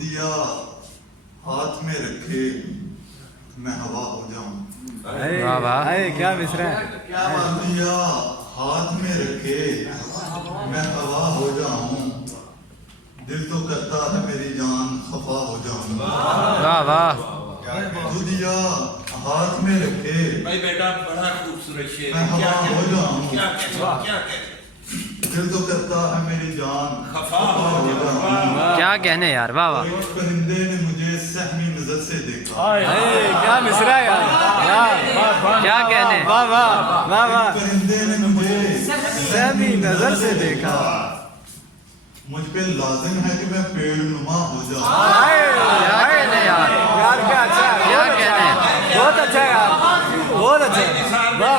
دیا ہاتھ میں رکھے میں ہوا ہو جاؤں. واہ واہ کیا مصرع ہے. دیا ہاتھ میں رکھے میں ہوا ہو جاؤں. دل تو کرتا ہے میری جان خفا ہو جاؤں. واہ واہ دیا ہاتھ میں رکھے بھائی بیٹا بڑا خوبصورت شعر میں ہوا ہو جاؤں. کیا کہتے دل تو کرتا ہے میری جان خفا ہو جاؤں. کیا کہنے یار. واہ واہ ایک پرندے نے مجھے سہمی نظر سے دیکھا. کیا مصرع ہے یار. کیا کہنے. واہ واہ واہ واہ. پرندے نے مجھے سہمی نظر سے دیکھا. مجھ پہ لازم ہے کہ میں پیڑ نما ہو جاؤں. کیا کہنے یار. یار کیا اچھا ہے. کیا کہنے. بہت اچھا ہے یار. بہت اچھا ہے. واہ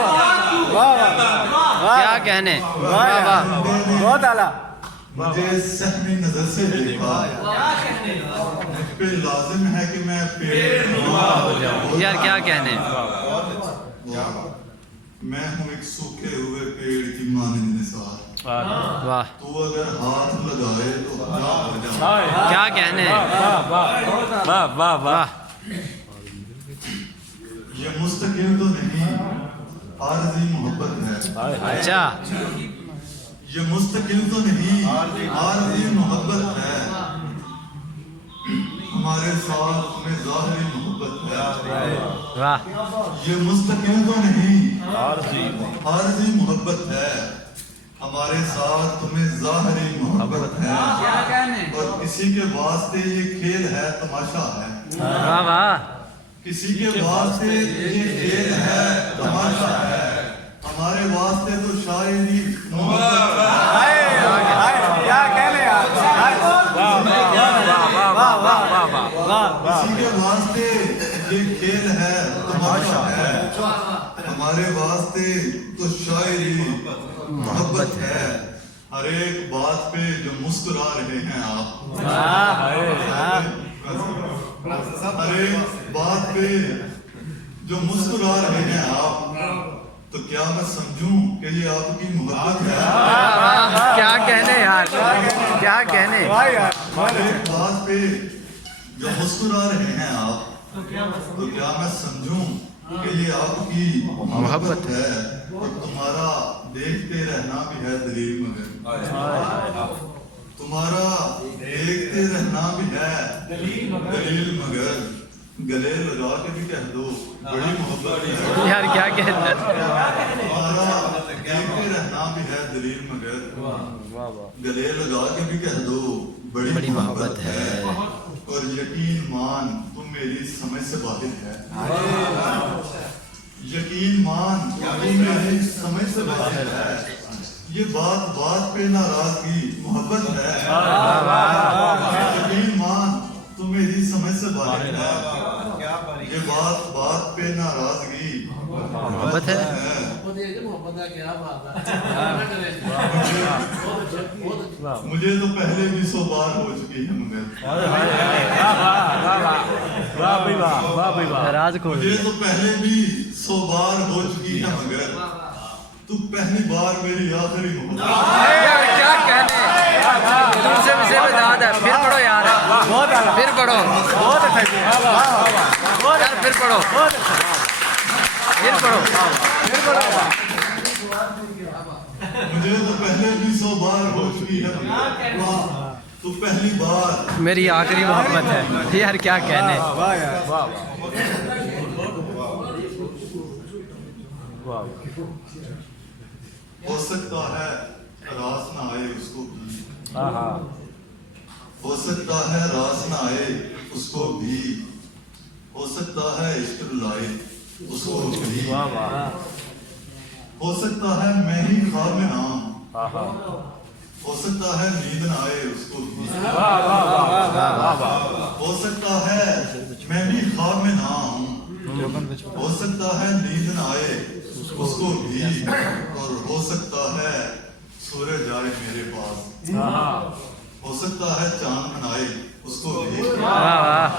واہ واہ واہ. کیا کہنے. واہ واہ بہت اعلیٰ. مجھے سہمی نظر سے دیکھا. مجھ پہ لازم ہے کہ میں پیڑ نما ہو جاؤں. یار کیا کہنے. میں ہوں ایک سوکھے ہوئے پیڑ کی مانند نثار. واہ تو اگر ہاتھ لگائے تو کیا ہو جاؤں. کیا کہنے. واہ واہ واہ. یہ مستقل تو نہیں عارضی محبت ہے. اچھا. یہ مستقل تو نہیں عارضی محبت ہے. ہمارے ساتھ میں ظاہری محبت ہے. واہ یہ مستقل تو نہیں عارضی محبت ہے. ہمارے ساتھ تمہیں ظاہری محبت ہے. اور کسی کے واسطے یہ کھیل ہے تماشا ہے. واہ واہ. کسی کے واسطے یہ کھیل ہے تماشا ہے. ہمارے واسطے تو شاعری محبت ہے. کیا کہنے یار. واہ واہ واہ. کسی کے واسطے یہ کھیل ہے تماشا ہے. ہمارے واسطے تو شاعری محبت ہے. ہر ایک بات پہ جو مسکرا رہے ہیں آپ. ہر ایک بات پہ جو مسکرا رہے ہیں آپ. تو کیا میں سمجھوں کہ یہ آپ کی محبت ہے. کیا کہنے یار. کیا کہنے. ہر ایک بات پہ جو مسکرا رہے ہیں آپ. تو کیا میں سمجھوں کہ یہ آپ کی محبت ہے. اور تمہارا دیکھتے رہنا بھی ہے دلیل مگر. تمہارا دیکھتے رہنا بھی ہے دلیل مگر. گلے لگا کے بھی کہہ دو بڑی محبت ہے. یار کیا کہتے. تمہارا دیکھتے رہنا بھی ہے دلیل مگر. گلے لگا کے بھی کہہ دو بڑی محبت ہے. اور یقین مان تم میری سمجھ سے باہر ہے. یقین مان تم میری سمجھ سے باہر ہے. یہ بات بات پہ ناراضگی محبت ہے. یقین مان تم میری سمجھ سے باہر ہے. یہ بات بات پہ ناراضگی محبت ہے. مجھے تو پہلے بھی 100 بار ہو چکی ہے مگر. راز کھول. مجھے تو پہلے بھی 100 بار ہو چکی ہے مگر. تو پہلی بار میری آخری محبت. یار کیا کہنے. دوسرے مصرے میں داد ہے. پھر پڑھو یار. پھر پڑھو. بہت اچھا. یار پھر پڑھو. پھر پڑھو. مجھے تو پہلے بھی 100 بار ہو چکی ہے مگر. تو پہلی بار میری آخری محبت ہے. یار کیا کہنے. ہو سکتا ہے راس نہ آئے اس کو بھی. ہو سکتا ہے راس نہ آئے اس کو بھی. ہو سکتا ہے عشق لائے اس کو بھی. ہو سکتا ہے میں ہی خواب میں نہ ہوں. ہو سکتا ہے نیند نہ آئے اس کو بھی. ہو سکتا ہے میں بھی خواب میں نہ ہوں. ہو سکتا ہے نیند نہ آئے اس کو بھی. اور ہو سکتا ہے سورج آئے میرے پاس. ہو سکتا ہے چاند منائے اس کو بھی. واہ واہ.